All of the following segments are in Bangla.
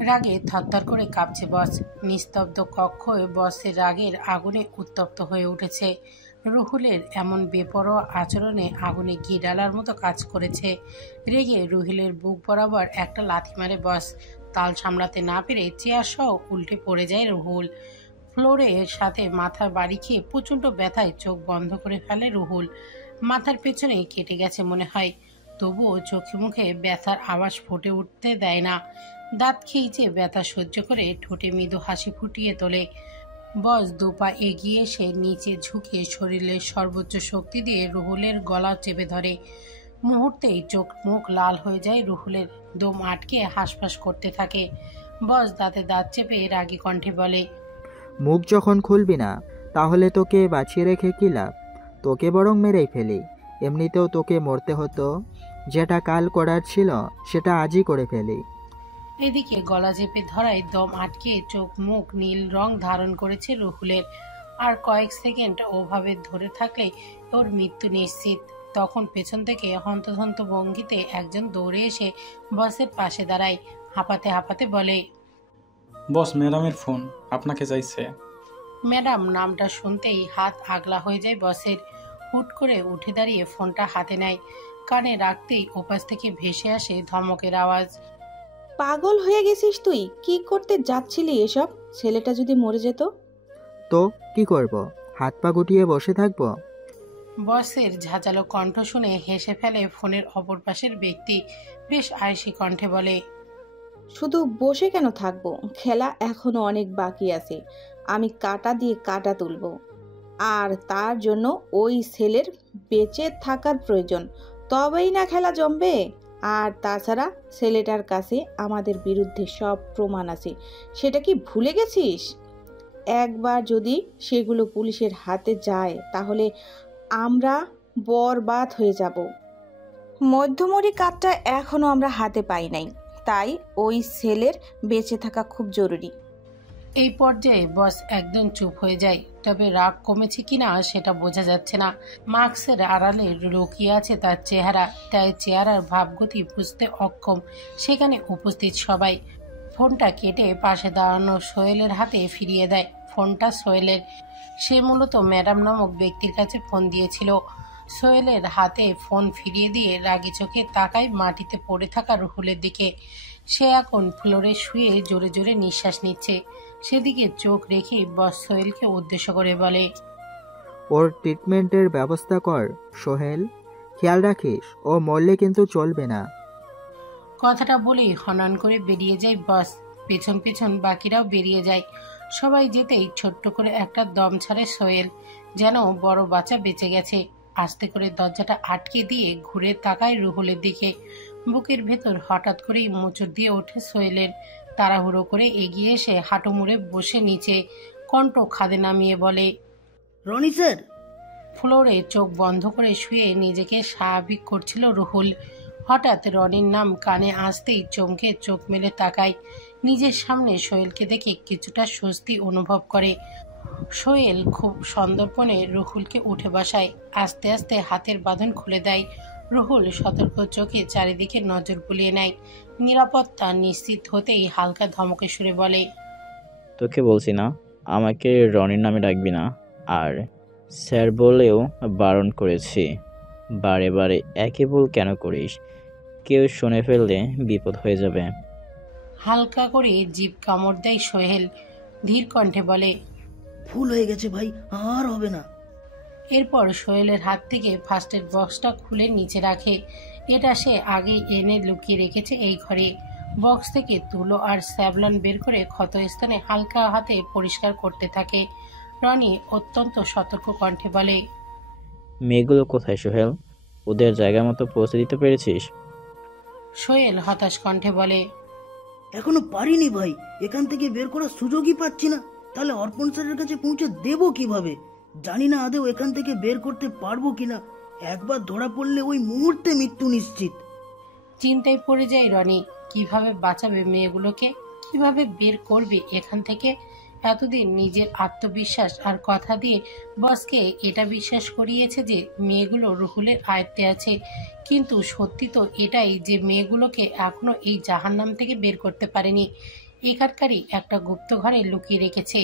রাগে থরথর করে কাঁপছে বস। নিস্তব্ধ কক্ষে বসের রাগের আগুনে উত্তপ্ত হয়ে উঠেছে। রুহুলের এমন বেপরোয়া আচরণে আগুনে ঘি ডালার মতো কাজ করেছে। রেগে রুহুলের বুক বরাবর একটা লাথি মারে বস। তাল সামলাতে না পেরে চেয়ার সহ উল্টে পড়ে যায় রুহুল। ফ্লোরের সাথে মাথার বাড়ি খেয়ে প্রচণ্ড ব্যথায় চোখ বন্ধ করে ফেলে রুহুল। মাথার পেছনে কেটে গেছে মনে হয়, তবুও চোখে মুখে ব্যথার আওয়াজ ফুটে উঠতে দেয় না। দাঁত খেয়েছে ব্যথা সহ্য করে ঠোঁটে মৃদু হাসি ফুটিয়ে তোলে। বস দুপা এগিয়ে এসে নিচে ঝুঁকে শরীরের সর্বোচ্চ শক্তি দিয়ে রুহুলের গলা চেপে ধরে। মুহূর্তেই চোখ মুখ লাল হয়ে যায় রুহুলের, দম আটকে হাঁসফাঁস করতে থাকে। বস দাঁতে দাঁত চেপে রাগী কণ্ঠে বলে, মুখ যখন খুলবি না তাহলে তোকে বাঁচিয়ে রেখে কী লাভ? তোকে বরং মেরেই ফেলি। এমনিতেও তোকে মরতে হতো, যেটা কাল করার ছিল সেটা আজই করে ফেলি। এদিকে গলা চেপে ধরায় দম আটকে চোখ মুখ নীল রং ধারণ করেছে রুহুলের। আর কয়েক সেকেন্ড ওভাবে ধরে থাকলে ওর মৃত্যু নিশ্চিত। তখন পেছন থেকে হন্তদন্ত ভঙ্গিতে একজন দৌড়ে এসে বসের পাশে দাঁড়ায়। হাঁপাতে হাঁপাতে বলে, বস, ম্যাডামের ফোন আপনাকে চাইছে। ম্যাডাম নামটা শুনতেই হাত আগলা হয়ে যায় বসের। হুট করে উঠে দাঁড়িয়ে ফোনটা হাতে নেয়। কানে রাখতেই ওপাশ থেকে ভেসে আসে ধমকের আওয়াজ। পাগল হয়ে গেছিস তুই? কি করতে যাচ্ছিলি এসব? ছেলেটা যদি মরে যেত? তো কি করব? হাত পা গুটিয়ে বসে থাকবো? বসের ঝাঁঝালো কণ্ঠ শুনে হেসে ফেলে ফোনের অপর পাশের ব্যক্তি। বেশ আয়েসি কণ্ঠে বলে, শুধু বসে কেন থাকবো? খেলা এখনো অনেক বাকি আছে। আমি কাঁটা দিয়ে কাঁটা তুলবো। আর তার জন্য ওই ছেলের বেঁচে থাকার প্রয়োজন, তবেই না খেলা জমবে। আর তাছাড়া ছেলেটার কাছে আমাদের বিরুদ্ধে সব প্রমাণ আছে, সেটা কি ভুলে গেছিস? একবার যদি সেগুলো পুলিশের হাতে যায় তাহলে আমরা বরবাদ হয়ে যাব। মধ্যমণি কাঠটা এখনো আমরা হাতে পাই নাই, তাই ওই ছেলের বেঁচে থাকা খুব জরুরি। এই পর্যায়ে বস একদম চুপ হয়ে যায়। তবে রাগ কমেছে কিনা সেটা বোঝা যাচ্ছে না। মাস্কের আড়ালে লুকিয়ে আছে তার চেহারা, তাই চেহারার ভাবগতি বুঝতে অক্ষম সেখানে উপস্থিত সবাই। ফোনটা কেটে পাশে দাঁড়ানো সোহেলের হাতে ফিরিয়ে দেয়। ফোনটা সোহেলের। সে মূলত ম্যাডাম নামক ব্যক্তির কাছে ফোন দিয়েছিল। সোহেলের হাতে ফোন ফিরিয়ে দিয়ে রাগী চোখে তাকায় মাটিতে পড়ে থাকা রুহুলের দিকে। সে এখন ফ্লোরে শুয়ে জোরে জোরে নিঃশ্বাস নিচ্ছে। সেদিকে চোখ রেখে বস সোহেলকে উদ্দেশ্য করে বলে, ওর ট্রিটমেন্টের ব্যবস্থা কর সোহেল। খেয়াল রাখিস, ও মরলে কিন্তু চলবে না। কথাটা বলেই হনন করে বেরিয়ে যায় বস। পেছন পেছন বাকিরাও বেরিয়ে যায়। সবাই যেতেই ছোট্ট করে একটা দম ছাড়ে সোহেল, যেন বড় বাচ্চা বেঁচে গেছে। আস্তে করে দরজাটা আটকে দিয়ে ঘুরে তাকায় রুহুলের দিকে। বুকের ভেতর হঠাৎ করেই মোচড় দিয়ে ওঠে সোহেলের। তাড়াহুড়ো করে এগিয়ে এসে হাঁটু মুড়ে বসে নিচে কণ্ঠ খাদে নামিয়ে বলে, রনি স্যার। ফ্লোরে চোখ বন্ধ করে শুয়ে নিজেকে স্বাভাবিক করছিল রুহুল। হঠাৎ রনির নাম কানে আসতেই চমকে চোখ মেলে তাকায়। নিজের সামনে সোহেলকে দেখে কিছুটা স্বস্তি অনুভব করে। সোহেল খুব সন্দর্পণে রুহুলকে উঠে বসায়। আস্তে আস্তে হাতের বাঁধন খুলে দেয়। রুহুল সতর্ক চোখে চারিদিকে নজর বুলিয়ে নেয়। নিরাপত্তা নিশ্চিত হতেই হালকা ধমকে সুরে বলে, তোকে বলছি না আমাকে রনির নামে ডাকবি না। আর স্যার বলেও বারণ করেছি। বারে বারে একই ভুল কেন করিস? কেউ শুনে ফেললে বিপদ হয়ে যাবে। হালকা করে জিভ কামড় দেয় সোহেল। ধীর কণ্ঠে বলে, ভুল হয়ে গেছে ভাই, আর হবে না। এরপর সোহেলের হাত থেকে ফার্স্ট এড বক্সটা খুলে নিচে রাখে। এটা সে আগেই এনে লুকিয়ে রেখেছে এই ঘরে। বক্স থেকে তুলো আর স্যাভলন বের করে ক্ষতস্থানে হালকা হাতে পরিষ্কার করতে থাকে। রনি অত্যন্ত সতর্ক কণ্ঠে বলে, মেয়েগুলো কোথায় সোহেল? ওদের জায়গা মতো পৌঁছে দিতে পেরেছিস? সোহেল হতাশ কণ্ঠে বলে, এখনো পারিনি ভাই, এখান থেকে বের করার সুযোগই পাচ্ছি না। তাহলে অর্পণ স্যারের কাছে পৌঁছে দেবো কিভাবে? জানি না আদেও এখান থেকে বের করতে পারবো কিনা। একবার ধরা পড়লে ওই মুহূর্তে মৃত্যু নিশ্চিত। চিন্তায় পড়ে যায় রনি। কিভাবে বাঁচাবে মেয়েগুলোকে, কিভাবে বের করবে এখান থেকে? এতদিন নিজের আত্মবিশ্বাস আর কথা দিয়ে বসকে এটা বিশ্বাস করিয়েছে যে মেয়েগুলো রুহুলের আয়ত্তে আছে, কিন্তু সত্যি তো এটাই যে মেয়েগুলোকে এখনো এই জাহান্নাম থেকে বের করতে পারেনি। এখানকারই একটা গুপ্ত ঘরে লুকিয়ে রেখেছে।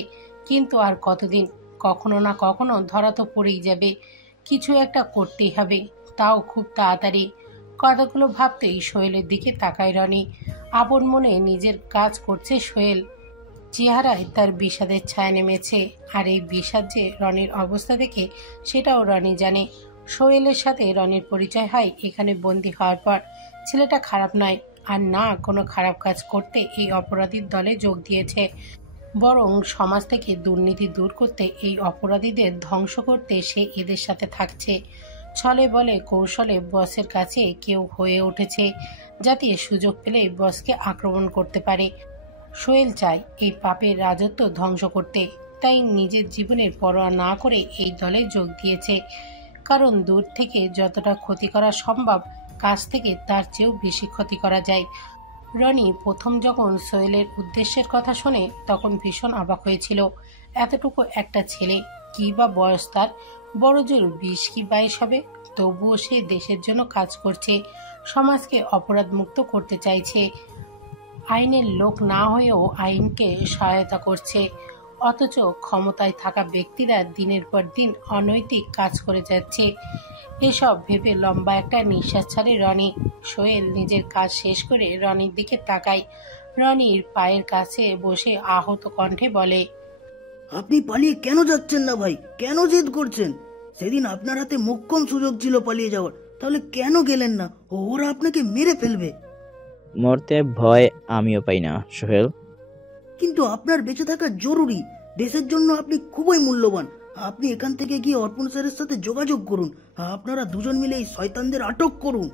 কিন্তু আর কতদিন? কখনো না কখনো ধরা তো পড়েই যাবে। কিছু একটা করতেই হবে, তাও খুব তাড়াতাড়ি। কথাগুলো ভাবতেই সোহেলের দিকে তাকায় রনি। আপন মনে নিজের কাজ করছে সোহেল। চেহারায় তার বিষাদের ছায়া নেমেছে, আর এই বিষাদ যে রনির অবস্থা দেখে সেটাও রনি জানে। সোহেলের সাথে রনির পরিচয় হয় এখানে বন্দী হওয়ার পর। ছেলেটা খারাপ নয়, আর না কোনো খারাপ কাজ করতে এই অপরাধীর দলে যোগ দিয়েছে, বরং সমাজ থেকে দুর্নীতি দূর করতে, এই অপরাধীদের ধ্বংস করতে সে এদের সাথে থাকছে। ছলে বলে কৌশলে বসের কাছে কেউ হয়ে উঠেছে, যাতে সুযোগ পেলে বসকে আক্রমণ করতে পারে। সোহেল চায় এই পাপের রাজত্ব ধ্বংস করতে, তাই নিজের জীবনের পরোয়া না করে এই দলে যোগ দিয়েছে। কারণ দূর থেকে যতটা ক্ষতি করা সম্ভব, কাছ থেকে তার চেয়েও বেশি ক্ষতি করা যায়। রনি প্রথম যখন সোহেলের উদ্দেশ্যের কথা শোনে তখন ভীষণ অবাক হয়েছিল। এতটুকু একটা ছেলে, কি বা বয়স তার, বড় জোর 20 কি 22 হবে, তবুও সে দেশের জন্য কাজ করছে, সমাজকে অপরাধ মুক্ত করতে চাইছে। আইনের লোক না হয়েও আইনকে সহায়তা করছে। অথচ ক্ষমতায় থাকা ব্যক্তিরা দিনের পর দিন অনৈতিক কাজ করে যাচ্ছে। এসব ভেবে লম্বা একটা নিঃশ্বাস ছাড়ে রনি। সোহেল নিজের কাজ শেষ করে রনির দিকে তাকায়। রনির পায়ের কাছে বসে আহত কণ্ঠে বলে, আপনি পালিয়ে কেন যাচ্ছেন না ভাই? কেন জেদ করছেন? সেদিন আপনার হাতে মোক্ষম সুযোগ ছিল পালিয়ে যাওয়ার, তাহলে কেন গেলেন না? ওরা আপনাকে মেরে ফেলবে। মরতে ভয় আমিও পাই না সোহেল। কিন্তু আপনার বেঁচে থাকা জরুরি, দেশের জন্য আপনি খুবই মূল্যবান। আপনি এখান থেকে গিয়ে অর্পণ স্যারের সাথে যোগাযোগ করুন, আপনারা দুজন মিলে এই শয়তানদের আটক করুন।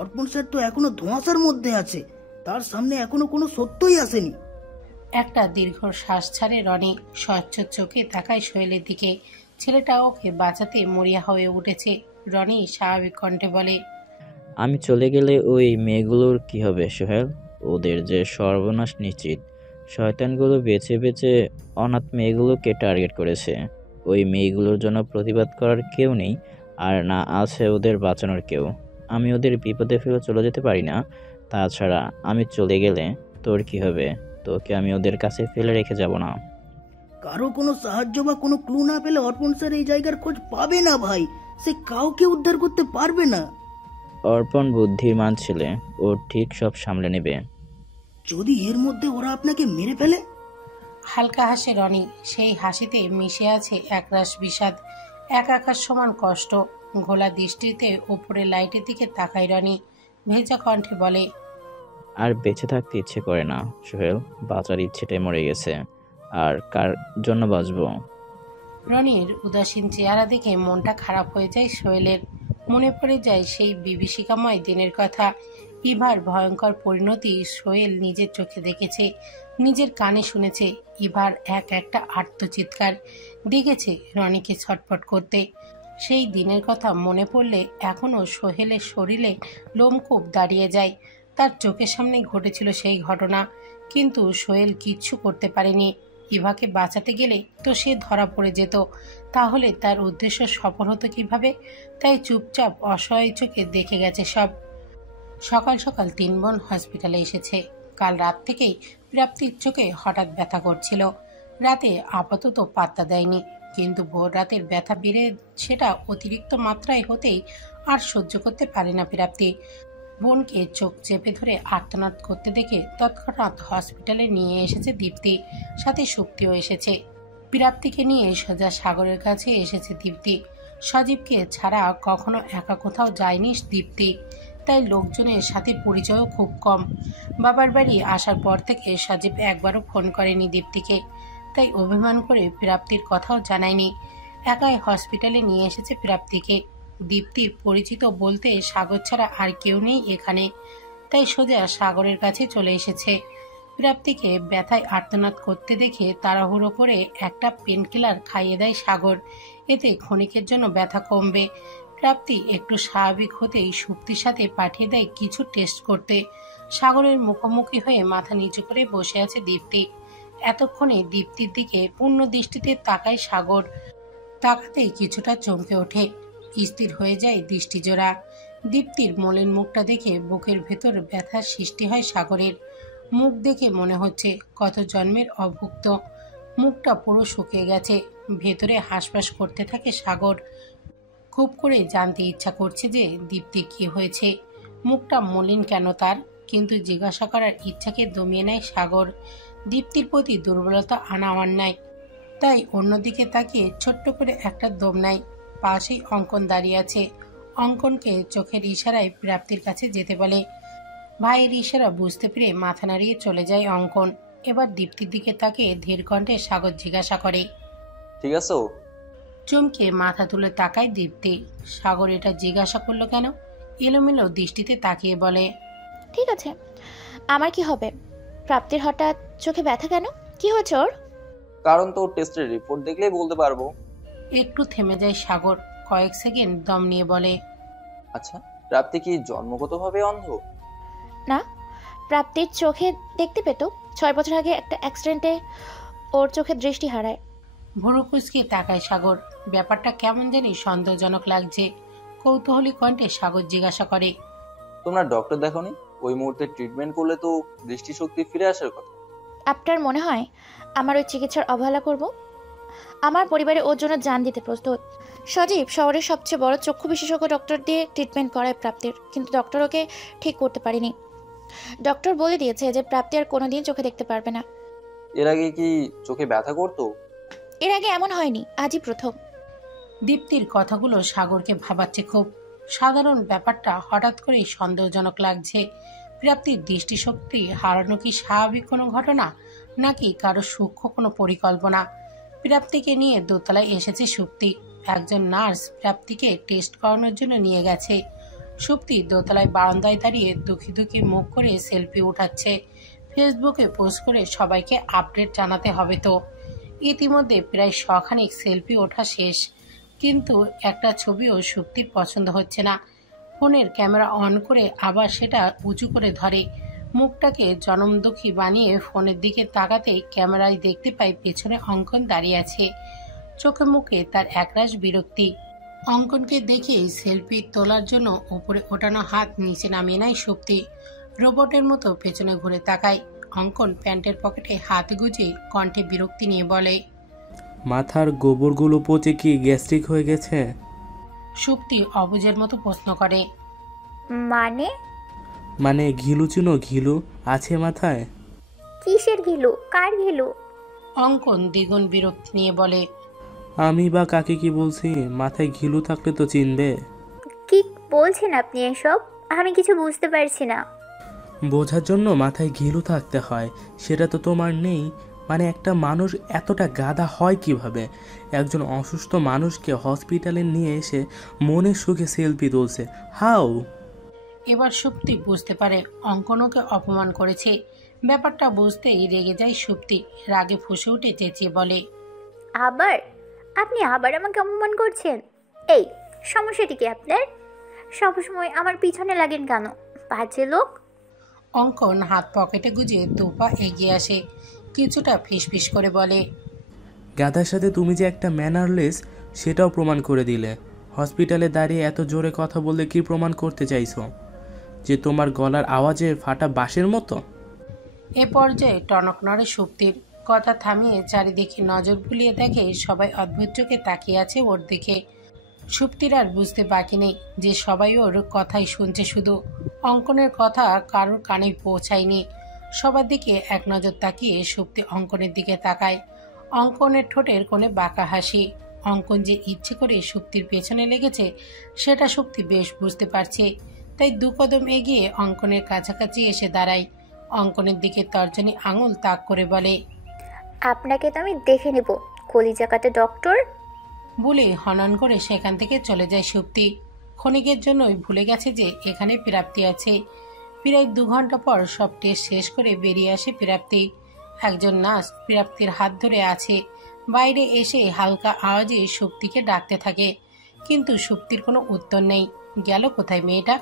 অর্পণ স্যার তো এখনো ধোঁয়াশার মধ্যে আছে, তার সামনে এখনো কোনো সত্যই আসেনি। একটা দীর্ঘ শ্বাস ছাড়ে রনি। স্বচ্ছ চোখে তাকায় সোহেলের দিকে। ছেলেটা ওকে বাঁচাতে মরিয়া হয়ে উঠেছে। রনি স্বাভাবিক কণ্ঠে বলে, আমি চলে গেলে ওই মেয়েগুলোর কি হবে সোহেল? ওদের যে সর্বনাশ নিশ্চিত। শয়তানগুলো বেছে বেছে অনাথ মেয়েগুলোকে টার্গেট করেছে। ওই মেয়েগুলোর জন্য প্রতিবাদ করার কেউ নেই, আর না আছে ওদের বাঁচানোর কেউ। আমি ওদের বিপদে ফেলে চলে যেতে পারি না। তাছাড়া আমি চলে গেলে তোর কি হবে? তোকে আমি ওদের কাছে ফেলে রেখে যাব না। কারো কোনো সাহায্য বা কোনো ক্লু না পেলে অর্পণ স্যার এই জায়গার খোঁজ পাবে না ভাই। সে কাউকে উদ্ধার করতে পারবে না। অর্পণ বুদ্ধিমান ছেলে, ও ঠিক সব সামলে নেবে। যদি এর মধ্যে ওরা আপনাকে মেরে ফেলে? হালকা হাসে রনি। সেই হাসিতে মিশে আছে একরাশ বিষাদ, এক আকাশ সমান কষ্ট। ঘোলা দৃষ্টিতে উপরে লাইটের দিকে তাকায় রনি। ভেজা কণ্ঠে বলে, আর বেঁচে থাকতে ইচ্ছে করে না সোহেল। বাঁচার ইচ্ছেটাই মরে গেছে। আর কার জন্য বাঁচবো? রনির উদাসীন চেহারা দেখে মনটা খারাপ হয়ে যায় সোহেলের। মনে পড়ে যায় সেই বিভীষিকাময় দিনের কথা। ইভার ভয়ঙ্কর পরিণতি সোহেল নিজের চোখে দেখেছে, নিজের কানে শুনেছে। ইভার এক একটা আর্তচিৎকার দেখেছে রনিকে ছটফট করতে। সেই দিনের কথা মনে পড়লে এখনও সোহেলের শরীরে লোমকূপ দাঁড়িয়ে যায়। তার চোখের সামনেই ঘটেছিল সেই ঘটনা, কিন্তু সোহেল কিচ্ছু করতে পারেনি। ইভাকে বাঁচাতে গেলে তো সে ধরা পড়ে যেত, তাহলে তার উদ্দেশ্য সফল হতো কিভাবে? তাই চুপচাপ অসহায় চোখে দেখে গেছে সব। সকাল সকাল 3 বোন হসপিটালে এসেছে। কাল রাত থেকেই প্রাপ্তির চোখে হঠাৎ ব্যথা করছিল। রাতে আপাতত পাত্তা দেয়নি, কিন্তু ভোর রাতের ব্যথা বেড়ে সেটা অতিরিক্ত মাত্রায় হতেই আর সহ্য করতে পারে না প্রাপ্তি। বোনকে চোখ চেপে ধরে আর্তনাদ করতে দেখে তৎক্ষণাৎ হসপিটালে নিয়ে এসেছে দীপ্তি, সাথে সুপ্তিও এসেছে। প্রাপ্তিকে নিয়ে সোজা সাগরের কাছে এসেছে দীপ্তি। সজীবকে ছাড়া কখনো একা কোথাও যায়নি দীপ্তি, তাই লোকজনের সাথে পরিচয়ও খুব কম। বাবার বাড়ি আসার পর থেকে সজীব একবারও ফোন করেনি দীপ্তিকে, তাই অভিমান করে প্রাপ্তির কথাও জানায়নি। একাই হসপিটালে নিয়ে এসেছে প্রাপ্তিকে। দীপ্তি পরিচিত বলতে সাগর ছাড়া আর কেউ নেই এখানে, তাই সোজা সাগরের কাছে চলে এসেছে। প্রাপ্তিকে ব্যথায় আর্তনাদ করতে দেখে তাড়াহুড়ো করে একটা পেনকিলার খাইয়ে দেয় সাগর, এতে ক্ষণিকের জন্য ব্যথা কমবে। প্রাপ্তি একটু স্বাভাবিক হতেই সুপ্তির সাথে পাঠিয়ে দেয় কিছু টেস্ট করতে। সাগরের মুখোমুখি হয়ে মাথা নিচু করে বসে আছে দীপ্তি। এতক্ষণে দীপ্তির দিকে পূর্ণ দৃষ্টিতে তাকায় সাগর। তাকাতেই কিছুটা চমকে ওঠে, স্থির হয়ে যায় দৃষ্টিজোড়া। দীপ্তির মলিন মুখটা দেখে বুকের ভেতর ব্যথার সৃষ্টি হয় সাগরের। মুখ দেখে মনে হচ্ছে কত জন্মের অভুক্ত। মুখটা পুরো শুকিয়ে গেছে, ভেতরে হাঁসফাঁস করতে থাকে সাগর। খুব করে জানতে ইচ্ছা করছে যে দীপ্তি কি হয়েছে, মুখটা মলিন কেন তার, কিন্তু জিজ্ঞাসা করার ইচ্ছাকে দমিয়ে নেয় সাগর। দীপ্তির প্রতি দুর্বলতা আনাওয়ার নাই, তাই অন্যদিকে তাকিয়ে ছোট্ট করে একটা দম নেয়। পাশেই অঙ্কন দাঁড়িয়ে আছে। অঙ্কনকে চোখের ইশারায় প্রাপ্তির কাছে যেতে বলে। ভাইয়ের ইশারা বুঝতে পেরে মাথা নাড়িয়ে চলে যায় অঙ্কন। এবার দীপ্তির দিকে তাকিয়ে ধীর কণ্ঠে সাগর জিজ্ঞাসা করে, ঠিক আছো? চমকে মাথা তুলে তাকায় দীপ্তি। সাগর এটা জিজ্ঞাসা করলো কেন, এলোমেলো দৃষ্টিতে তাকিয়ে বলে, ঠিক আছে, আমার কি হবে? প্রাপ্তির হঠাৎ চোখে ব্যথা কেন? কি হয়েছে ওর? কারণ তো টেস্টের রিপোর্ট দেখলেই বলতে পারবো। একটু থেমে যায় সাগর, কয়েক সেকেন্ড দম নিয়ে বলে, আচ্ছা, প্রাপ্তি কি জন্মগতভাবে অন্ধ? না, প্রাপ্তির চোখে দেখতে পেত। 6 বছর আগে একটা অ্যাক্সিডেন্টে ওর চোখে দৃষ্টি হারায়। ভুরু কুঁচকে তাকায় সাগর। ব্যাপারটা কেমন জানি সন্দেহজনক লাগছে। কৌতূহলী কণ্ঠে সাগর জিজ্ঞাসা করে, তোমরা ডক্টর দেখোনি? ওই মুহূর্তে ট্রিটমেন্ট করলে তো দৃষ্টিশক্তি ফিরে আসার কথা। আপনার মনে হয় আমার ওই চিকিৎসার অবহেলা করব? আমার পরিবারে ওর জন্য জান দিতে প্রস্তুত। সজীব শহরের সবচেয়ে বড় চক্ষু বিশেষজ্ঞ ডক্টর দিয়ে ট্রিটমেন্ট করায় প্রাপ্তির, কিন্তু ডক্টর ওকে ঠিক করতে পারেনি। ডক্টর বলে দিয়েছে যে প্রাপ্তি আর কোনোদিন চোখে দেখতে পারবে না। এর আগে কি চোখে ব্যথা করতো? এর আগে এমন হয়নি, আজই প্রথম। দীপ্তির কথাগুলো সাগরকে ভাবাচ্ছে খুব। সাধারণ ব্যাপারটা হঠাৎ করেই সন্দেহজনক লাগছে। প্রাপ্তির দৃষ্টিশক্তি হারানো কি স্বাভাবিক কোনো ঘটনা, নাকি কারো সূক্ষ্ম কোনো পরিকল্পনা? প্রাপ্তিকে নিয়ে দোতলায় এসেছে সুপ্তি। একজন নার্স প্রাপ্তিকে টেস্ট করানোর জন্য নিয়ে গেছে। সুপ্তি দোতলায় বারান্দায় দাঁড়িয়ে দুঃখী দুঃখী মুখ করে সেলফি উঠাচ্ছে। ফেসবুকে পোস্ট করে সবাইকে আপডেট জানাতে হবে তো। ইতিমধ্যে প্রায় 100খানিক সেলফি ওঠা শেষ, কিন্তু একটা ছবিও সুপ্তির পছন্দ হচ্ছে না। ফোনের ক্যামেরা অন করে আবার সেটা উঁচু করে ধরে। মুখটাকে জনমদুঃখী বানিয়ে ফোনের দিকে তাকাতেই ক্যামেরায় দেখতে পাই পেছনে অঙ্কন দাঁড়িয়ে আছে। চোখে মুখে তার একরাশ বিরক্তি। অঙ্কনকে দেখে সেলফি তোলার জন্য উপরে ওঠানো হাত নিচে নামিয়ে নেয় সুপ্তি। রোবটের মতো পেছনে ঘুরে তাকায়। অঙ্কন প্যান্টের পকেটে হাত গুজে কণ্ঠে বিরক্তি নিয়ে বলে, মাথার গোবরগুলো পচে কি গ্যাস্ট্রিক হয়ে গেছে? সুপ্তি অবুঝের মতো প্রশ্ন করে, মানে ঘিলু চিনো? ঘিলু আছে মাথায়? কিসের ঘিলু? কার ঘিলু? অঙ্কন দ্বিগুণ বিরক্তি নিয়ে বলে, আমি বা কাকে কি বলছি? মাথায় ঘিলু থাকলে তো চিনবে। কি বলছেন আপনি এসব? আমি কিছু বুঝতে পারছি না। বোঝার জন্য মাথায় ঘিলু থাকতে হয়, সেটা তো তোমার নেই। মানে একটা মানুষ এতটা গাধা হয় কিভাবে? একজন অসুস্থ মানুষকে হসপিটালে নিয়ে এসে মনের সুখে সেলফি তুলছে। হাউ? এবার সুপ্তি বুঝতে পারে অঙ্কন ওকে অপমান করেছে। ব্যাপারটা বুঝতেই রেগে যায় সুপ্তি। রাগে ফুঁসে উঠে চেঁচিয়ে বলে, আপনি আবার আমাকে অপমান করছেন? এই সমস্যাটি কি আপনার? সবসময় আমার পিছনে লাগেন কেন, বাজে লোক? অঙ্কন হাত পকেটে গুজে দুপা এগিয়ে আসে, কিছুটা ফিসফিস করে বলে, গাধার সাথে তুমি যে একটা ম্যানারলেস সেটাও প্রমাণ করে দিলে। হসপিটালে দাঁড়িয়ে এত জোরে কথা বললে কি প্রমাণ করতে চাইছো? যে তোমার গলার আওয়াজে ফাটা বাঁশের মতো? এ পর্যায়ে টনক নড়ে সুপ্তির। কথা থামিয়ে চারিদিকে নজর বুলিয়ে দেখে সবাই অদ্ভুত চোখে তাকিয়ে আছে ওর দিকে। সুপ্তির আর বুঝতে বাকি নেই যে সবাই ওর কথাই শুনছে শুধু। অঙ্কনের কথা কারোর কানে পৌঁছায়নি। সবার দিকে এক নজর তাকিয়ে সুপ্তি অঙ্কনের দিকে তাকায়। অঙ্কনের ঠোঁটের কোণে বাঁকা হাসি। অঙ্কন যে ইচ্ছে করে সুপ্তির পেছনে লেগেছে সেটা সুপ্তি বেশ বুঝতে পারছে। তাই 2 কদম এগিয়ে অঙ্কনের কাছাকাছি এসে দাঁড়ায়। অঙ্কনের দিকে তর্জনী আঙুল তাক করে বলে, আপনাকে তো আমি দেখে নেব, কলিজা কাটে ডক্টর। বলে হনন করে সেখান থেকে চলে যায় সুপ্তি। ক্ষণিকের জন্যই ভুলে গেছে যে এখানে প্রাপ্তি আছে। প্রায় 2 ঘন্টা পর সব টেস্ট শেষ করে বেরিয়ে আসে প্রাপ্তি। একজন নার্স প্রাপ্তির হাত ধরে আছে। বাইরে এসে হালকা আওয়াজে সুপ্তিকে ডাকতে থাকে, কিন্তু সুপ্তির কোনো উত্তর নেই। গেল কোথায় মেয়েটা?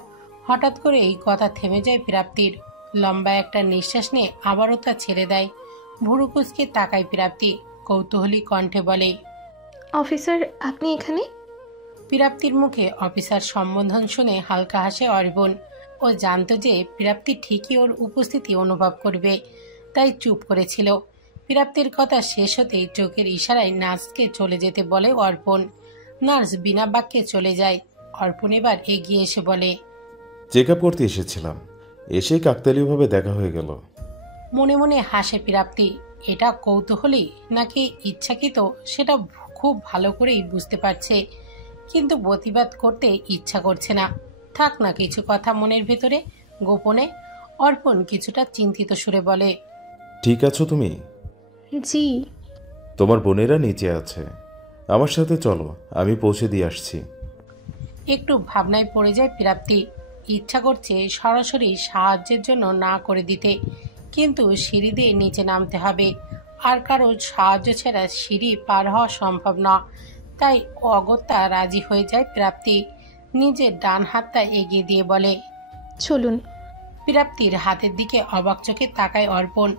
হঠাৎ করে এই কথা থেমে যায় প্রাপ্তির। লম্বা একটা নিঃশ্বাস নিয়ে আবারও তা ছেড়ে দেয়। ভুরু কুঁচকে তাকায় প্রাপ্তি, কৌতূহলী কণ্ঠে বলে, অফিসার আপনি এখানে? প্রাপ্তির মুখে অফিসার সম্বোধন শুনে হালকা হাসে অর্পণ। ও জানত যে প্রাপ্তি ঠিকই ওর উপস্থিতি অনুভব করবে, তাই চুপ করেছিল। প্রাপ্তির কথা শেষ হতেই চোখের ইশারায় নার্সকে চলে যেতে বলে অর্পণ। নার্স বিনা বাক্যে চলে যায়। অর্পণ এবার এগিয়ে এসে বলে, চেক আপ করতে এসেছিলাম, এসে কাকতালীয়ভাবে দেখা হয়ে গেল। মনে মনে হাসে প্রাপ্তি। এটা কৌতূহলী নাকি ইচ্ছাকৃত সেটা খুব ভালো করেই বুঝতে পারছে, কিন্তু প্রতিবাদ করতে ইচ্ছা করছে না। থাক না কিছু কথা মনের ভেতরে গোপনে। অর্পণ কিছুটা চিন্তিত সুরে বলে, ঠিক আছো তুমি? জি। তোমার বোনেরা নিচে আছে, আমার সাথে চলো, আমি পৌঁছে দিয়ে আসছি। একটু ভাবনায় পড়ে যায় প্রাপ্তি। ইচ্ছা করছে সরাসরি সাহায্যের জন্য না করে দিতে, কিন্তু সিঁড়ি দিয়ে নিচে নামতে হবে, আর কারোর সাহায্য ছাড়া সিঁড়ি পার হওয়া সম্ভব না। তাই অগত্যা রাজি হয়ে যায় প্রাপ্তি। নিজের ডান হাতটা এগিয়ে দিয়ে বলে, চলুন। প্রাপ্তির হাতের দিকে অবাক চোখে তাকায় অর্পণ।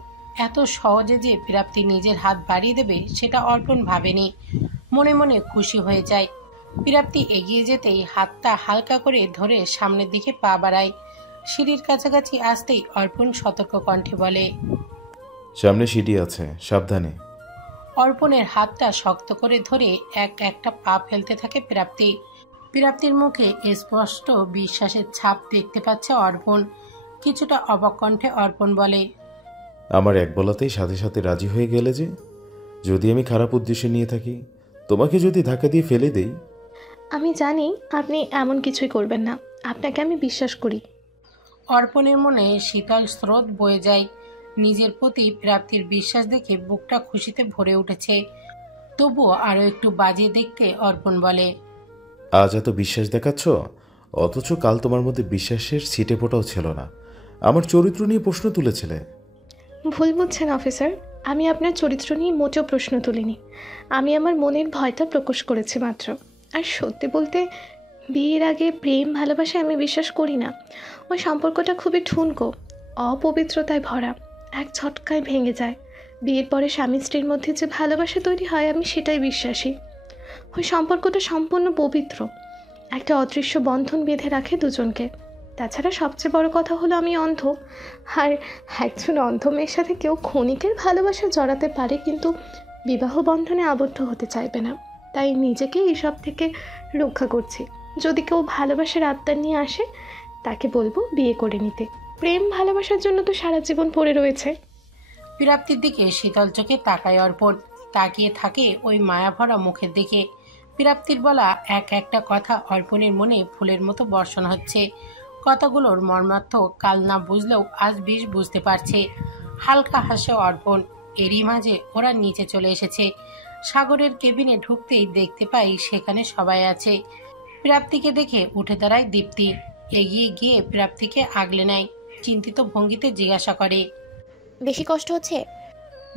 এত সহজে যে প্রাপ্তি নিজের হাত বাড়িয়ে দেবে সেটা অর্পণ ভাবেনি। মনে মনে খুশি হয়ে যায়। প্রাপ্তি এগিয়ে যেতেই হাতটা হালকা করে ধরে সামনের দিকে পা বাড়ায়। সিঁড়ির কাছাকাছি আসতেই অর্পণ সতর্ক কণ্ঠে বলে, সামনে সিঁড়ি আছে, সাবধানে। অর্পণের হাতটা শক্ত করে ধরে একটা পা ফেলতে থাকে প্রাপ্তি। প্রাপ্তির মুখে স্পষ্ট বিশ্বাসের ছাপ দেখতে পাচ্ছে অর্পণ। কিছুটা অবাক কণ্ঠে অর্পণ বলে, আমার এক বলাতেই সাথে সাথে রাজি হয়ে গেলে যে? যদি আমি খারাপ উদ্দেশ্যে নিয়ে থাকি, তোমাকে যদি ধাক্কা দিয়ে ফেলে দেই? আমি জানি আপনি এমন কিছুই করবেন না, আপনাকে আমি বিশ্বাস করি। অর্পণের মনে শীতল স্রোত বয়ে যায়। নিজের প্রতি প্রাপ্তির বিশ্বাস দেখে বুকটা খুশিতে ভরে উঠেছে। তবুও আরো একটু বাজিয়ে দেখতে অর্পণ বলে, আজ এত বিশ্বাস দেখাচ্ছ, অথচ কাল তোমার মধ্যে বিশ্বাসের ছিটে ফোটাও ছিল না। আমার চরিত্র নিয়ে প্রশ্ন তুলেছিলে। ভুল বুঝছেন অফিসার, আমি আপনার চরিত্র নিয়ে মোটেও প্রশ্ন তুলিনি। আমি আমার মনের ভয়টা প্রকাশ করেছি মাত্র। আর সত্যি বলতে, বিয়ের আগে প্রেম ভালোবাসায় আমি বিশ্বাস করি না। ওই সম্পর্কটা খুবই ঠুনকো, অপবিত্রতায় ভরা, এক ঝটকায় ভেঙে যায়। বিয়ের পরে স্বামী স্ত্রীর মধ্যে যে ভালোবাসা তৈরি হয় আমি সেটাই বিশ্বাসী। ওই সম্পর্কটা সম্পূর্ণ পবিত্র, একটা অদৃশ্য বন্ধন বেঁধে রাখে দুজনকে। তাছাড়া সবচেয়ে বড় কথা হলো আমি অন্ধ, আর একজন অন্ধ মেয়ের সাথে কেউ ক্ষণিকের ভালোবাসা জড়াতে পারে, কিন্তু বিবাহ বন্ধনে আবদ্ধ হতে চাইবে না। তাই নিজেকে এইসব থেকে রক্ষা করছি। যদি কেউ ভালোবাসার আবদার নিয়ে আসে, তাকে বলবো বিয়ে করে নিতে। প্রেম ভালোবাসার জন্য তো সারা জীবন পড়ে রয়েছে। প্রাপ্তির দিকে শীতল চোখে তাকায় অর্পণ। তাকিয়ে থাকে ওই মায়াভরা মুখের দিকে। প্রাপ্তির বলা একটা কথা অর্পণের মনে ফুলের মতো বর্ষণ হচ্ছে। কথাগুলোর মর্মার্থ কাল না বুঝলেও আজ বেশ বুঝতে পারছে। হালকা হাসে অর্পণ। এরই মাঝে ওরা নিচে চলে এসেছে। সাগরের কেবিনে ঢুকতেই দেখতে পাই সেখানে সবাই আছে। প্রাপ্তিকে দেখে উঠে দাঁড়ায় দীপ্তি। এগিয়ে গিয়ে প্রাপ্তিকে আগলে নেয়। চিন্তিত ভঙ্গিতে জিজ্ঞাসা করে, বেশি কষ্ট হচ্ছে?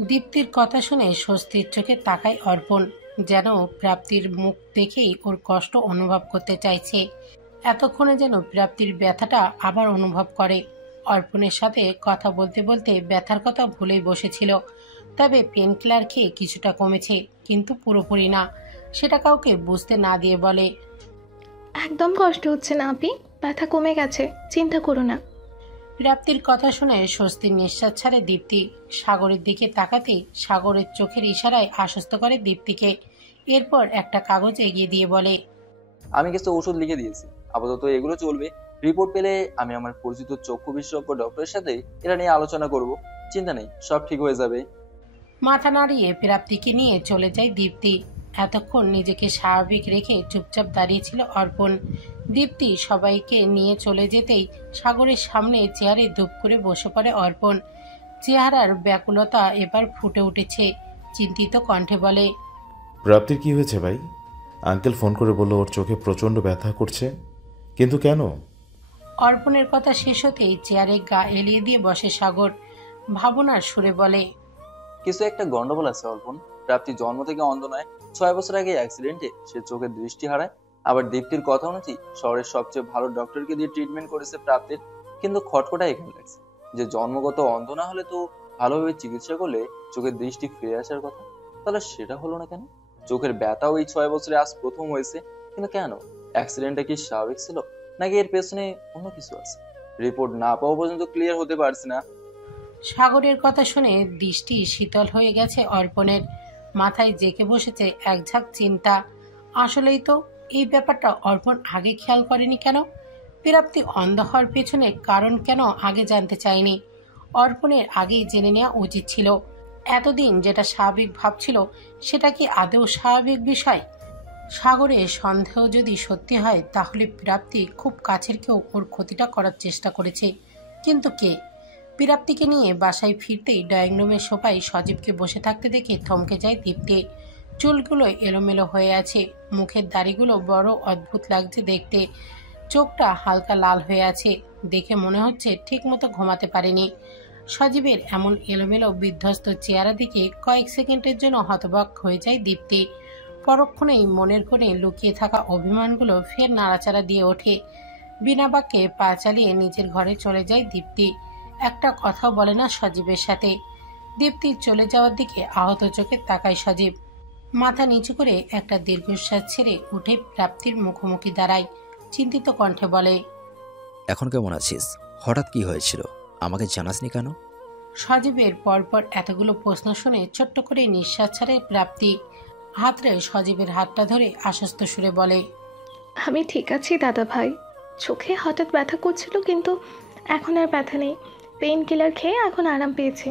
দীপ্তির কথা শুনে স্বস্তির চোখে তাকায় অর্পণ, যেন প্রাপ্তির মুখ দেখেই ওর কষ্ট অনুভব করতে চাইছে। এতক্ষণে যেন প্রাপ্তির ব্যথাটা আবার অনুভব করে। অর্পণের সাথে কথা বলতে বলতে ব্যথার কথা ভুলেই বসেছিল। তবে পেন কিলার খেয়ে কিছুটা কমেছে, কিন্তু পুরোপুরি না। সেটা কাউকে বুঝতে না দিয়ে বলে, একদম কষ্ট হচ্ছে না আপি, ব্যথা কমে গেছে, চিন্তা করো না। প্রাপ্তির কথা শুনে স্বস্তির নিঃশ্বাস ছাড়ে দীপ্তি। সাগরের দিকে তাকাতেই সাগরের চোখের ইশারায় আশ্বস্ত করে দীপ্তিকে। এরপর একটা কাগজ এগিয়ে দিয়ে বলে, আমি কিছু ওষুধ লিখে দিয়েছি, আপাতত এগুলো চলবে। রিপোর্ট পেলে আমি আমার পরিচিত চক্ষু বিশেষজ্ঞ ডক্টরের সাথে এটা নিয়ে আলোচনা করব। চিন্তা নেই, সব ঠিক হয়ে যাবে। মাথা নাড়িয়ে প্রাপ্তিকে নিয়ে চলে যায় দীপ্তি। এতক্ষণ নিজেকে স্বাভাবিক রেখে চুপচাপ দাঁড়িয়েছিল অর্পণ। দীপ্তি সবাইকে নিয়ে চলে যেতেই সাগরের সামনে চেয়ারে ধূপ করে বসে পড়ে অর্পণ। চেহারার ব্যাকুলতা এবার ফুটে উঠেছে। চিন্তিত কণ্ঠে বলে, প্রাপ্তির কি হয়েছে ভাই? আঙ্কেল ফোন করে বলল ওর চোখে প্রচণ্ড ব্যথা করছে, কিন্তু কেন? অর্পণের কথা শেষ হতেই চেয়ারে গা এলিয়ে দিয়ে বসে সাগর। ভাবনার সুরে বলে, কিছু একটা গন্ডগোল আছে অর্পণ। প্রাপ্তি জন্ম থেকে অন্ধ নয়, 6 বছর আগে অ্যাক্সিডেন্টে সে চোখের দৃষ্টি হারায়। আবার দীপ্তির কথা অনুযায়ী শহরের সবচেয়ে ভালো ডক্টরকে দিয়ে ট্রিটমেন্ট করেছে প্রাপ্তির, কিন্তু খটখটা এখানে লাগছে যে জন্মগত অন্ধ না হলে তো ভালোভাবে চিকিৎসা করলে চোখের দৃষ্টি ফিরে আসার কথা, তাহলে সেটা হলো না কেন? চোখের ব্যথাও এই 6 বছরে আজ প্রথম হয়েছে, কিন্তু কেন? অ্যাক্সিডেন্টটা কি স্বাভাবিক ছিল, নাকি এর পেছনে অন্য কিছু আছে? রিপোর্ট না পাওয়া পর্যন্ত ক্লিয়ার হতে পারছি না। সাগরের কথা শুনে দৃষ্টি শীতল হয়ে গেছে অর্পণের। মাথায় জেঁকে বসেছে এক ঝাঁক চিন্তা। আসলেই তো এই ব্যাপারটা অর্পণ আগে খেয়াল করেনি কেন? প্রাপ্তি অন্ধ হওয়ার পেছনে কারণ কেন আগে জানতে চায়নি? অর্পণের আগেই জেনে নেওয়া উচিত ছিল। এতদিন যেটা স্বাভাবিক ভাবছিল সেটা কি আদৌ স্বাভাবিক বিষয়? সাগরের সন্দেহ যদি সত্যি হয় তাহলে প্রাপ্তি খুব কাছের কেউ ওর ক্ষতিটা করার চেষ্টা করেছে। কিন্তু কে? প্রাপ্তিকে নিয়ে বাসায় ফিরতেই ড্রয়িং রুমের সোফায় সজীবকে বসে থাকতে দেখে থমকে যায় দীপ্তি। চুলগুলো এলোমেলো হয়ে আছে, মুখের দাড়িগুলো বড় অদ্ভুত লাগছে দেখতে, চোখটা হালকা লাল হয়ে আছে, দেখে মনে হচ্ছে ঠিকমতো ঘুমাতে পারেনি। সজীবের এমন এলোমেলো বিধ্বস্ত চেহারা দিকে কয়েক সেকেন্ডের জন্য হতবাক হয়ে যায় দীপ্তি। পরক্ষণেই মনের কোণে লুকিয়ে থাকা অভিমানগুলো ফের নাড়াচাড়া দিয়ে ওঠে। বিনা বাক্যে পা চালিয়ে নিজের ঘরে চলে যায় দীপ্তি। একটা কথাও বলে না সজীবের সাথে। দীপ্তি চলে যাওয়ার দিকে আহত চোখে তাকায় সজীব। মাথা নিচু করে একটা দীর্ঘশ্বাস ছেড়ে উঠে প্রাপ্তির মুখোমুখি দাঁড়ায়। চিন্তিত কণ্ঠে বলে, এখন কেমন আছিস? হঠাৎ কি হয়েছিল, আমাকে জানাসনি কেন? সজীবের পরপর এতগুলো প্রশ্ন শুনে ছোট্ট করে নিঃশ্বাস ছাড়ে প্রাপ্তি। হাতরে সজীবের হাতটা ধরে আশ্বস্ত সুরে বলে, আমি ঠিক আছি দাদা ভাই। চোখে হঠাৎ ব্যথা করছিল, কিন্তু এখন আর ব্যথা নেই। পেইন কিলার খেয়ে এখন আরাম পেয়েছি।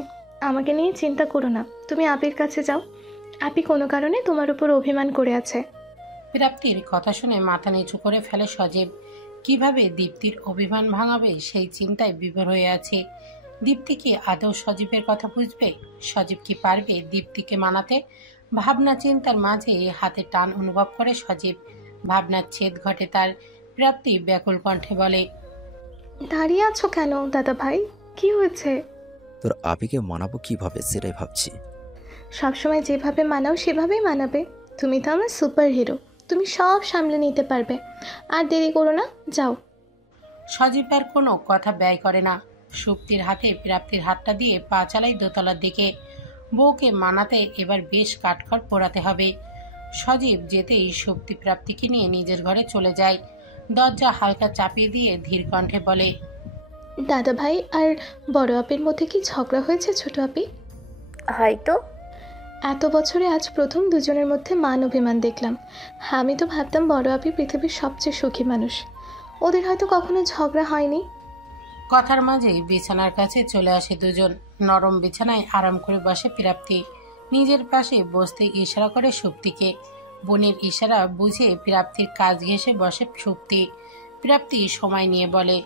আমাকে নিয়ে চিন্তা করো না, তুমি আপির কাছে যাও। আপি কোনো কারণে তোমার উপর অভিমান করে আছে। প্রাপ্তির কথা শুনে মাথা নিচু করে ফেলে সজীব। কিভাবে দীপ্তির অভিমান ভাঙাবে সেই চিন্তায় বিভোর হয়ে আছে। দীপ্তি কি আদৌ সজীবের কথা বুঝবে? সজীব কি পারবে দীপ্তিকে মানাতে? ভাবনা চিন্তার মাঝে হাতে টান অনুভব করে সজীব। ভাবনার ছেদ ঘটে তার। প্রাপ্তি ব্যাকুল কণ্ঠে বলে, দাঁড়িয়ে আছো কেন দাদা ভাই? কি হয়েছে? তোর আপিকে মানাবো কিভাবে সেটাই ভাবছি। সবসময় যেভাবে মানাও সেভাবেই মানাবে। তুমি তো আমার সুপার হিরো, তুমি সব সামলে নিতে পারবে। আর দেরি করো না, যাও। সজীব আর কোনো কথা ব্যয় করে না। সুপ্তির হাতে প্রাপ্তির হাতটা দিয়ে পা চালাই দোতলার দিকে। বউকে মানাতে এবার বেশ কাঠখড় পোড়াতে হবে। সজীব যেতেই সুপ্তি প্রাপ্তিকে নিয়ে নিজের ঘরে চলে যায়। দরজা হালকা চাপিয়ে দিয়ে ধীর কণ্ঠে বলে, দাদা ভাই আর বড় আপির মধ্যে কি ঝগড়া হয়েছে ছোট আপি? হয়তো। এত বছরে আজ প্রথম দুজনের মধ্যে মান অভিমান দেখলাম। আমি তো ভাবতাম বড় আপি পৃথিবীর সবচেয়ে সুখী মানুষ। ওদের হয়তো কখনো ঝগড়া হয়নি। কথার মাঝেই বিছানার কাছে চলে আসে দুজন। নরম বিছানায় আরাম করে বসে প্রাপ্তি। নিজের পাশে বসতে ইশারা করে সুপ্তিকে। বোনের ইশারা বুঝে প্রাপ্তির কাজ ঘেঁষে বসে সুপ্তি। প্রাপ্তি সময় নিয়ে বলে,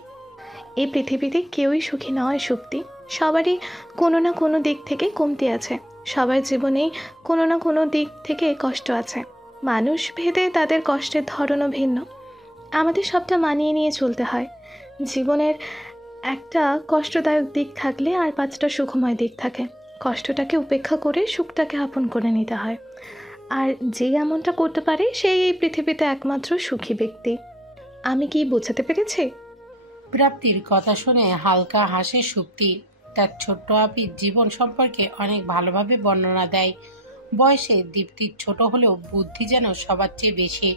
এই পৃথিবীতে কেউই সুখী নয় সুপ্তি। সবারই কোনো না কোনো দিক থেকে কমতি আছে। সবার জীবনেই কোনো না কোনো দিক থেকে কষ্ট আছে। মানুষ ভেদে তাদের কষ্টের ধরনও ভিন্ন। আমাদের সবটা মানিয়ে নিয়ে চলতে হয়। জীবনের একটা কষ্টদায়ক দিক থাকলে আর 5টা সুখময় দিক থাকে। কষ্টটাকে উপেক্ষা করে সুখটাকে আপন করে নিতে হয়। আর যে এমনটা করতে পারে সেই এই পৃথিবীতে একমাত্র সুখী ব্যক্তি। আমি কি বোঝাতে পেরেছি? প্রাপ্তির কথা শুনে হালকা হাসে সুপ্তি। তার ছোট্ট আপির জীবন সম্পর্কে অনেক ভালোভাবে বর্ণনা দেয়। বয়সে দীপ্তির ছোট হলেও বুদ্ধি যেন সবার চেয়ে বেশি।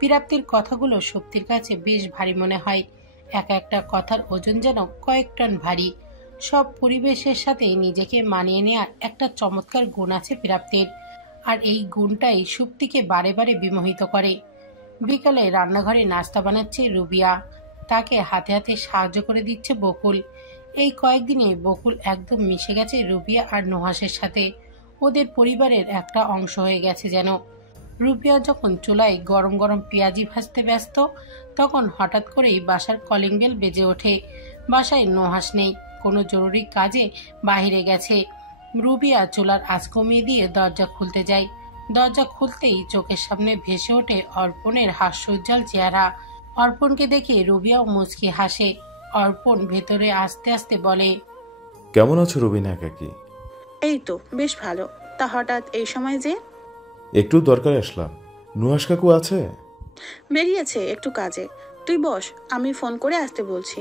প্রাপ্তির কথাগুলো সুপ্তির কাছে বেশ ভারী মনে হয়। এক একটা কথার ওজন যেন কয়েক টন ভারী। সব পরিবেশের সাথে নিজেকে মানিয়ে নেওয়ার একটা চমৎকার গুণ আছে প্রাপ্তির। আর এই গুণটাই সুপ্তিকে বারে বারে বিমোহিত করে। বিকালে রান্নাঘরে নাস্তা বানাচ্ছে রুবিয়া। তাকে হাতে হাতে সাহায্য করে দিচ্ছে বকুল। এই কয়েকদিনে বকুল একদম মিশে গেছে রুবিয়া আর নুহাসের সাথে। ওদের পরিবারের একটা অংশ হয়ে গেছে যেন। রুবিয়া যখন চুলায় গরম গরম পেঁয়াজি ভাজতে ব্যস্ত, তখন হঠাৎ করেই বাসার কলিং বেল বেজে ওঠে। বাসায় নুহাস নেই, কোনো জরুরি কাজে বাহিরে গেছে। রুবিয়া চুলার আঁচ কমিয়ে দিয়ে দরজা খুলতে যায়। দরজা খুলতেই চোখের সামনে ভেসে ওঠে অর্পণের হাস্যোজ্জ্বল চেহারা। অর্পণকে দেখে রুবিয়াও মুচকি হাসে। অর্পণ ভেতরে আস্তে আস্তে বলে, কেমন আছো রবিনা কাকি? এই তো বেশ ভালো। তা হঠাৎ এই সময় যে? একটু দরকারে আসলাম। নুহাস কাকু আছে? বেরিয়েছে একটু কাজে। তুই বস, আমি ফোন করে আসতে বলছি।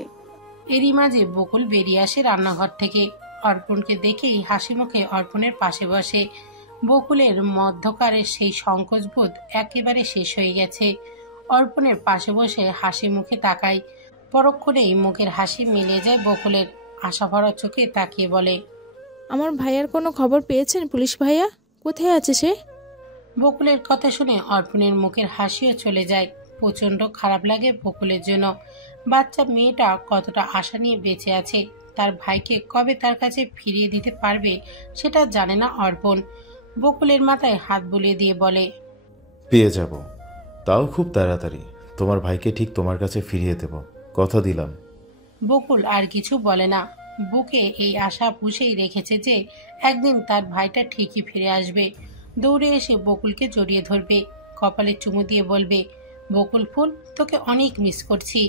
এরই মাঝে বকুল বেরিয়ে আসে রান্নাঘর থেকে। অর্পণকে দেখেই হাসি মুখে অর্পণের পাশে বসে। বকুলের মধ্যকারের সেই সংকোচবোধ একেবারে শেষ হয়ে গেছে। অর্পণের পাশে বসে হাসি মুখে তাকায়। পরক্ষণেই মুখের হাসি মিলে যায় বকুলের। আশাভরা চোখে তাকিয়ে বলে, আমার ভাইয়ার কোনো খবর পেয়েছেন পুলিশ ভাইয়া? কোথায় আছে সে? বকুলের কথা শুনে অর্পণের মুখের হাসিও চলে যায়। প্রচন্ড খারাপ লাগে বকুলের জন্য। বাচ্চা মেয়েটা কতটা আশা নিয়ে বেঁচে আছে। তার ভাইকে কবে তার কাছে ফিরিয়ে দিতে পারবে সেটা জানে না অর্পণ। বকুলের মাথায় হাত বুলিয়ে দিয়ে বলে, পেয়ে যাব, তাও খুব তাড়াতাড়ি। তোমার ভাইকে ঠিক তোমার কাছে ফিরিয়ে দেব, কথা দিলাম। বকুল আর কিছু বলে না। বুকে এই আশা পুষেই রেখেছে যে একদিন তার ভাইটা ঠিকই ফিরে আসবে। দৌড়ে এসে বকুলকে জড়িয়ে ধরবে, কপালে চুমু দিয়ে বলবে, বকুল ফুল, তোকে অনেক মিস করছি।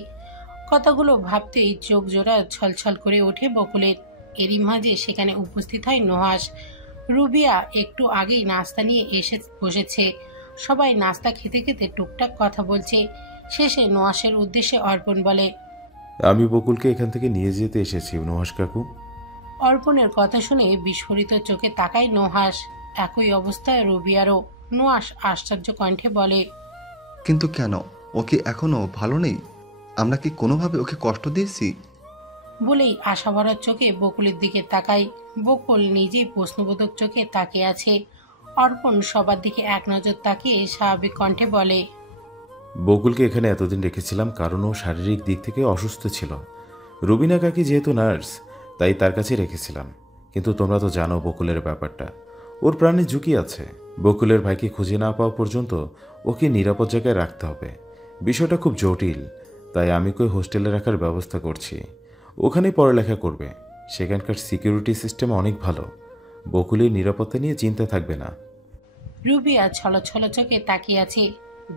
কথাগুলো ভাবতেই চোখ জোড়া ছলছল করে ওঠে বকুলের। এরই মাঝে সেখানে উপস্থিত হয় নুহাস। রুবিয়া একটু আগেই নাস্তা নিয়ে এসে বসেছে। সবাই নাস্তা খেতে খেতে টুকটাক কথা বলছে। শেষে নুহাসের উদ্দেশ্যে অর্পণ বলে, আমি বকুলকে এখান থেকে নিয়ে যেতে এসেছি নুহাস কাকু। অর্পণের কথা শুনে বিস্ফোরিত চোখে তাকায় নুহাস। একই অবস্থায় রুবিয়ারও। নুহাস আশ্চর্য কণ্ঠে বলে, কিন্তু কেন? ও কি এখনো ভালো নেই? আমরা কি কোনোভাবে ওকে কষ্ট দিয়েছি? বলেই আশাভরা চোখে বকুলের দিকে তাকায়। বকুল নিজেই প্রশ্নবোধক চোখে তাকিয়ে আছে। অর্পণ সবার দিকে এক নজর তাকিয়ে স্বাভাবিক কণ্ঠে বলে, বকুলকে এখানে এতদিন রেখেছিলাম কারণ ও শারীরিক দিক থেকে অসুস্থ ছিল। রুবিনা কাকি যেহেতু নার্স, তাই তার কাছে রেখেছিলাম। কিন্তু তোমরা তো জানো বকুলের ব্যাপারটা, ওর প্রাণে ঝুঁকি আছে। বকুলের ভাইকে খুঁজে না পাওয়া পর্যন্ত ওকে নিরাপদ জায়গায় রাখতে হবে। বিষয়টা খুব জটিল, তাই আমি ওকে হোস্টেলে রাখার ব্যবস্থা করছি। ওখানেই পড়ালেখা করবে। সেখানকার সিকিউরিটি সিস্টেম অনেক ভালো। বকুলের নিরাপত্তা নিয়ে চিন্তা থাকবে না। রুবিয়া ছলছল চোখে তাকিয়ে আছে।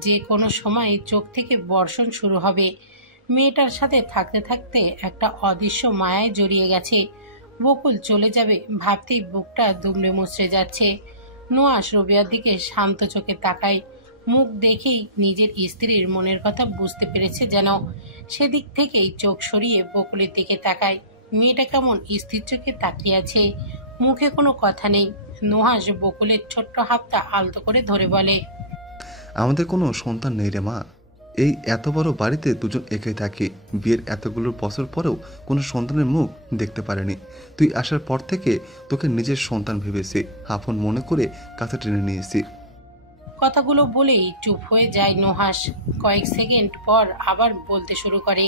যে কোনো সময় চোখ থেকে বর্ষণ শুরু হবে। মেয়েটার সাথে থাকতে থাকতে একটা অদৃশ্য মায়ায় জড়িয়ে গেছে। বকুল চলে যাবে ভাবতেই বুকটা দুমড়ে মুচড়ে যাচ্ছে। নুহাস রুবিয়ার দিকে শান্ত চোখে তাকায়। মুখ দেখেই নিজের স্ত্রীর মনের কথা বুঝতে পেরেছে যেন। সেদিক থেকেই চোখ সরিয়ে বকুলের দিকে তাকায়। মেয়েটা কেমন স্থির চোখে তাকিয়ে আছে, মুখে কোনো কথা নেই। নুহাস বকুলের ছোট্ট হাতটা আলতো করে ধরে বলে, আমাদের কোনো সন্তান নেই রে মা। এই এত বড় বাড়িতে দুজন একাই থাকি। বিয়ের এতগুলো বছর পরেও কোনো সন্তানের মুখ দেখতে পারেনি। তুই আসার পর থেকে তোকে নিজের সন্তান ভেবেছি, আপন মনে করে কাছে টেনে নিয়েছি। কথাগুলো বলেই চুপ হয়ে যায় নুহাস। কয়েক সেকেন্ড পর আবার বলতে শুরু করে,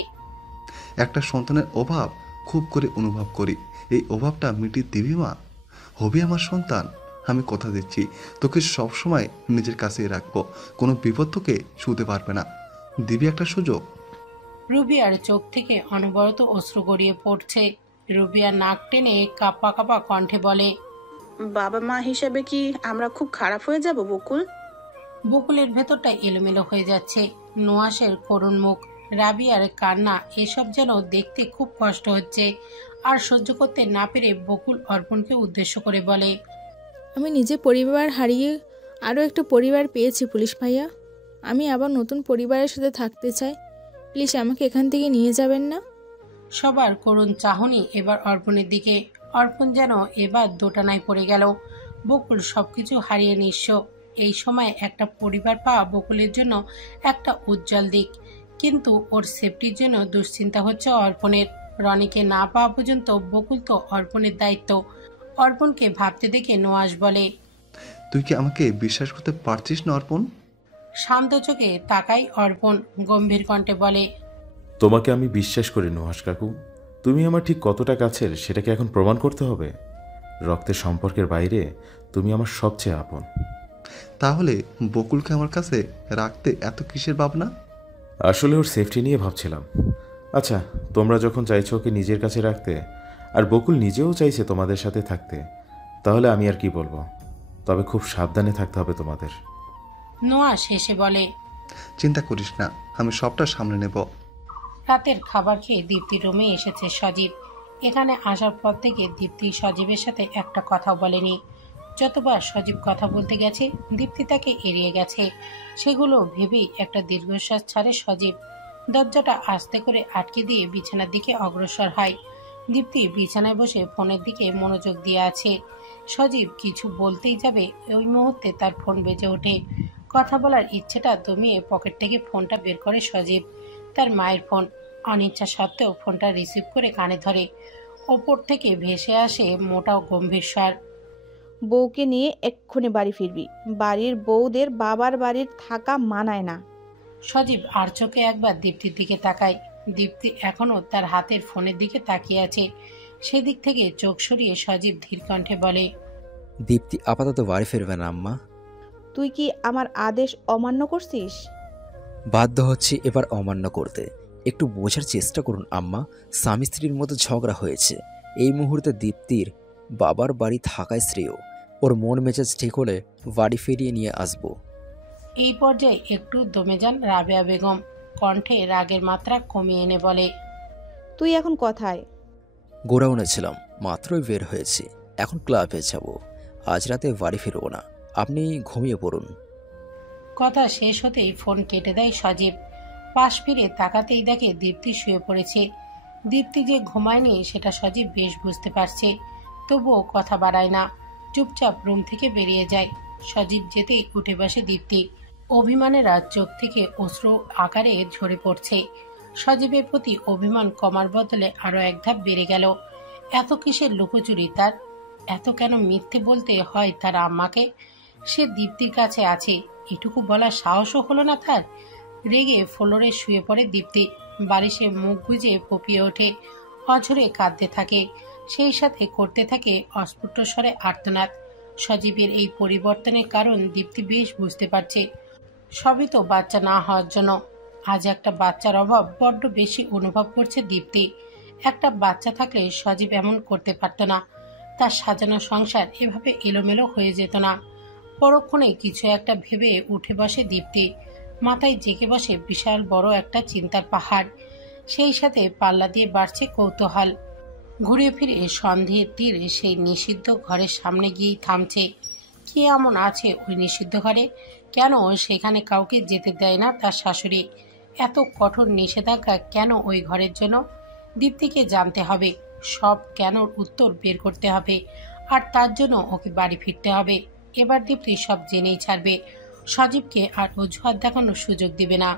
একটা সন্তানের অভাব খুব করে অনুভব করি। এই অভাবটা মিটিয়ে দিবি মা? হবি আমার সন্তান? আমি কথা দিচ্ছি, তোকে সবসময় নিজের কাছেই রাখবো। কোনো বিপদ তোকে ছুঁতে পারবে না। দিবি একটা সুযোগ? রুবিয়ার চোখ থেকে অনবরত অশ্রু গড়িয়ে পড়ছে। রুবিয়া নাক টেনে কাঁপা কাঁপা কণ্ঠে বলে, বাবা মা হিসেবে কি আমরা খুব খারাপ হয়ে যাব বকুল? বকুলের ভেতরটা এলোমেলো হয়ে যাচ্ছে। নুহাসের করুণ মুখ, রাবিয়ার কান্না, এসব যেন দেখতে খুব কষ্ট হচ্ছে। আর সহ্য করতে না পেরে বকুল অর্পণকে উদ্দেশ্য করে বলে, আমি নিজে পরিবার হারিয়ে আরও একটা পরিবার পেয়েছি পুলিশ ভাইয়া। আমি আবার নতুন পরিবারের সাথে থাকতে চাই। প্লিজ আমাকে এখান থেকে নিয়ে যাবেন না। সবার করুণ চাহনি এবার অর্পণের দিকে। অর্পণ যেন এবার দোটানায় পড়ে গেল। বকুল সবকিছু হারিয়ে নিঃস্ব। এই সময় একটা পরিবার পাওয়া বকুলের জন্য একটা উজ্জ্বল দিক। কিন্তু ওর সেফটির জন্য দুশ্চিন্তা হচ্ছে অর্পণের। রনিকে না পাওয়া পর্যন্ত বকুল তো অর্পণের দায়িত্ব। অর্পণকে ভাবতে দেখে নুহাস বলে, তুই কি আমাকে বিশ্বাস করতে পারছিস না অর্পণ? শান্ত চোখে তাকাই অর্পণ, গম্ভীর কণ্ঠে বলে, তোমাকে আমি বিশ্বাস করি নুহাস কাকু। তুমি আমার ঠিক কতটা কাছের সেটাকে এখন প্রমাণ করতে হবে। রক্তের সম্পর্কের বাইরে তুমি আমার সবচেয়ে আপন। তাহলে বকুলকে আমার কাছে রাখতে এত কিসের ভাবনা? আসলে ওর সেফটি নিয়ে ভাবছিলাম। আচ্ছা, তোমরা যখন চাইছো ওকে নিজের কাছে রাখতে, আর বকুল নিজেও চাইছে তোমাদের সাথে থাকতে, তাহলে আমি আর কি বলবো। তবে খুব সাবধানে থাকতে হবে তোমাদের। নুহাস হেসে বলে, চিন্তা করিস না, আমি সবটা সামনে নেব। রাতের খাবার খেয়ে দীপ্তির রুমে এসেছে সজীব। এখানে আসার পর থেকে দীপ্তি সজীবের সাথে একটা কথাও বলেনি। যতবার সজীব কথা বলতে গেছে দীপ্তি তাকে এড়িয়ে গেছে। সেগুলো ভেবেই একটা দীর্ঘশ্বাস ছাড়ে সজীব। দরজাটা আস্তে করে আটকে দিয়ে বিছানার দিকে অগ্রসর হয়। দীপ্তি বিছানায় বসে ফোনের দিকে মনোযোগ দিয়ে আছে। সজীব কিছু বলতেই যাবে, ওই মুহূর্তে তার ফোন বেজে ওঠে। কথা বলার ইচ্ছেটা দমিয়ে পকেট থেকে ফোনটা বের করে সজীব। তার মায়ের ফোন। অনিচ্ছা সত্ত্বেও ফোনটা রিসিভ করে কানে ধরে। ওপর থেকে ভেসে আসে মোটা গম্ভীর স্বর। বউকে নিয়ে এক্ষুনি বাড়ি ফিরবি। বাড়ির বউদের বাবার বাড়ির থাকা মানায় না। সজীব আর চোখে একবার দীপ্তির দিকে তাকায়। দীপ্তি এখনো তার হাতের ফোনের দিকে তাকিয়ে আছে। সেদিক থেকে চোখ সরিয়ে সজীব ধীর কণ্ঠে বলে, দীপ্তি আপাতত বাড়ি ফিরবে না আম্মা। তুই কি আমার আদেশ অমান্য করছিস? বাধ্য হচ্ছি এবার অমান্য করতে। একটু বোঝার চেষ্টা করুন আম্মা, স্বামী স্ত্রীর মতো ঝগড়া হয়েছে। এই মুহূর্তে দীপ্তির বাবার বাড়ি থাকায় শ্রেয়। ওর মন মেজাজ ঠিক হলে বাড়ি ফিরিয়ে নিয়ে আসবো। এই পর্যায়ে একটু দমে যান রাবেয়া বেগম। কণ্ঠে রাগের মাত্রা কমিয়ে এনে বলে, তুই এখন কোথায়? গোডাউনে ছিলাম, মাত্রই বের হয়েছি। এখন ক্লাবে যাব। আজ রাতে বাড়ি ফিরবো না, আপনি ঘুমিয়ে পড়ুন। কথা শেষ হতেই ফোন কেটে দেয় সজীব। পাশ ফিরে তাকাতেই দেখে দীপ্তি শুয়ে পড়েছে। দীপ্তি যে ঘুমায়নি সেটা সজীব বেশ বুঝতে পারছে, তবুও কথা বাড়ায় না। চুপচাপ রুম থেকে বেরিয়ে যায়। সজীব যেতেই উঠে বসে দীপ্তি। অভিমানেরা চোখ থেকে অশ্রু আকারে ঝরে পড়ছে। সজীবের প্রতি অভিমান কমার বদলে আরো এক ধাপ বেড়ে গেল। এত কিসের লুকোচুরি তার? এত কেন মিথ্যে বলতে হয় তার আম্মাকে? সে দীপ্তির কাছে আছে, এটুকু বলার সাহসও হলো না তার। রেগে ফ্লোরে শুয়ে পড়ে দীপ্তি। বালিশে মুখ গুজে ফুপিয়ে ওঠে, অঝরে কাঁদতে থাকে। সেই সাথে করতে থাকে অস্ফুট স্বরে আর্তনাদ। সজীবের এই পরিবর্তনের কারণ দীপ্তি বেশ বুঝতে পারছে। সবই তো বাচ্চা না হওয়ার জন্য। আজ একটা বাচ্চার অভাব বড্ড বেশি অনুভব করছে দীপ্তি। একটা বাচ্চা থাকলে সজীব এমন করতে পারত না। তার সাজানো সংসার এভাবে এলোমেলো হয়ে যেত না। পরক্ষণে কিছু একটা ভেবে উঠে বসে দীপ্তি। মাথায় জেঁকে বসে বিশাল বড় একটা চিন্তার পাহাড়। সেই সাথে পাল্লা দিয়ে বাড়ছে কৌতূহল। ঘুরে ফিরে সন্ধ্যের তীরে সেই নিষিদ্ধ ঘরের সামনে গিয়েই থামছে। কি এমন আছে ওই নিষিদ্ধ ঘরে? কেন সেখানে কাউকে যেতে দেয় না তার শাশুড়ি? এত কঠোর নিষেধাজ্ঞা কেন ওই ঘরের জন্য? দীপ্তিকে জানতে হবে, সব কেনর উত্তর বের করতে হবে। আর তার জন্য ওকে বাড়ি ফিরতে হবে। এবার দীপ্তি সব জেনেই ছাড়বে। সজীবকে আর অজুহাত দেখানোর সুযোগ দিবে না।